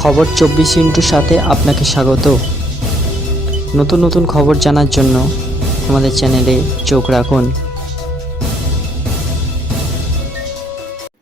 খবর চব্বিশ ইন্টুর সাথে আপনাকে স্বাগত। নতুন নতুন খবর জানার জন্য আমাদের চ্যানেলে চোখ রাখুন।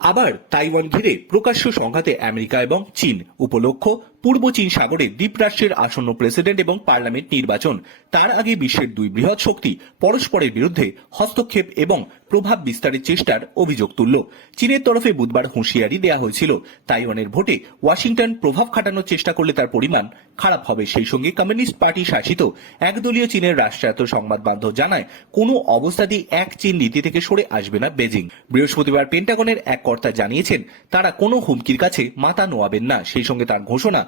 আবার তাইওয়ান ঘিরে প্রকাশ্য সংঘাতে আমেরিকা এবং চীন উপলক্ষ পূর্ব চীন সাগরে দ্বীপরাষ্ট্রের আসন্ন প্রেসিডেন্ট এবং পার্লামেন্ট নির্বাচন। তার আগে বিশ্বের দুই বৃহৎ শক্তি পরস্পরের বিরুদ্ধে হস্তক্ষেপ এবং প্রভাব বিস্তারের চেষ্টার অভিযোগ তুলল। চীনের তরফে বুধবার হুঁশিয়ারি দেওয়া হয়েছিল, তাইওয়ানের ভোটে ওয়াশিংটন প্রভাব খাটানোর চেষ্টা করলে তার পরিমাণ খারাপ হবে। সেই সঙ্গে কমিউনিস্ট পার্টি শাসিত একদলীয় চীনের রাষ্ট্রায়ত্ত সংবাদ মাধ্যম জানায়, কোনো অবস্থাতেই এক চীন নীতি থেকে সরে আসবে না বেজিং। বৃহস্পতিবার পেন্টাগনের এক কর্তা জানিয়েছেন, তারা কোনো হুমকির কাছে মাথা নোয়াবেন না। সেই সঙ্গে তার ঘোষণা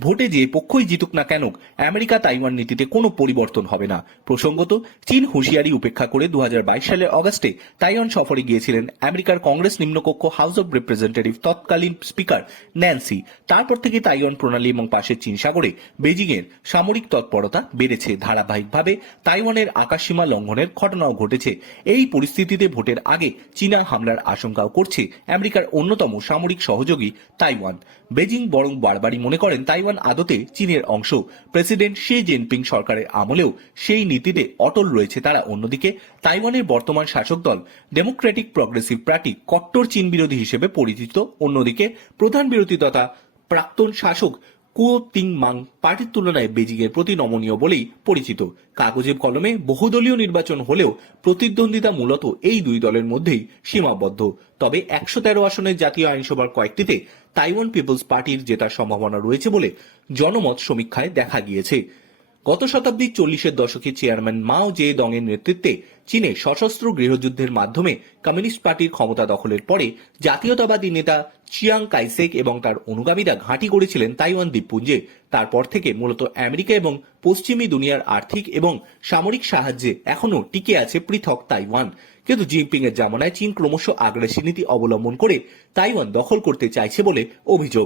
ভোটে যে পক্ষই জিতুক না কেন, আমেরিকা তাইওয়ান নীতিতে কোনো পরিবর্তন হবে না। প্রসঙ্গত, চীন হুঁশিয়ারি উপেক্ষা করে দু হাজার বাইশ সালের অগস্টে তাইওয়ান সফরে গিয়েছিলেন আমেরিকার কংগ্রেস নিম্নকক্ষ হাউস অব রিপ্রেজেন্টেটিভ তৎকালীন স্পিকার ন্যান্সি। তারপর থেকে তাইওয়ান প্রণালী এবং পাশের চীন সাগরে বেজিং এর সামরিক তৎপরতা বেড়েছে। ধারাবাহিকভাবে তাইওয়ানের আকাশসীমা লঙ্ঘনের ঘটনাও ঘটেছে। এই পরিস্থিতিতে ভোটের আগে চীনা হামলার আশঙ্কাও করছে আমেরিকার অন্যতম সামরিক সহযোগী তাইওয়ান। বেজিং বরং বারবারই মনে করেন তাইওয়ান আদতে চীনের অংশ। প্রেসিডেন্ট শি জিনপিং সরকারের আমলেও সেই নীতিতে অটল রয়েছে তারা। অন্যদিকে, তাইওয়ানের বর্তমান শাসক দল ডেমোক্রেটিক প্রগ্রেসিভ পার্টি কট্টর চীন বিরোধী হিসেবে পরিচিত। অন্যদিকে, প্রধান বিরোধী তথা প্রাক্তন শাসক কুয়ো তিং মাং পার্টির তুলনায় বেজিংয়ের প্রতি নমনীয় বলেই পরিচিত। কাগজে কলমে বহুদলীয় নির্বাচন হলেও প্রতিদ্বন্দ্বিতা মূলত এই দুই দলের মধ্যেই সীমাবদ্ধ। তবে একশো তেরো আসনের জাতীয় আইনসভার কয়েকটিতে তাইওয়ান পিপলস পার্টির জেতার সম্ভাবনা রয়েছে বলে জনমত সমীক্ষায় দেখা গিয়েছে। গত শতাব্দীর চল্লিশের দশকে চেয়ারম্যান মাও জে দং এর নেতৃত্বে চীনে সশস্ত্র গৃহযুদ্ধের মাধ্যমে কমিউনিস্ট পার্টির ক্ষমতা দখলের পরে জাতীয়তাবাদী নেতা চিয়াং কাইসেক এবং তার অনুগামীরা ঘাঁটি করেছিলেন তাইওয়ান দ্বীপপুঞ্জে। তারপর থেকে মূলত আমেরিকা এবং পশ্চিমী দুনিয়ার আর্থিক এবং সামরিক সাহায্যে এখনও টিকে আছে পৃথক তাইওয়ান। কিন্তু জিনপিং এর জামানায় চীন ক্রমশ আগ্রাসী নীতি অবলম্বন করে তাইওয়ান দখল করতে চাইছে বলে অভিযোগ।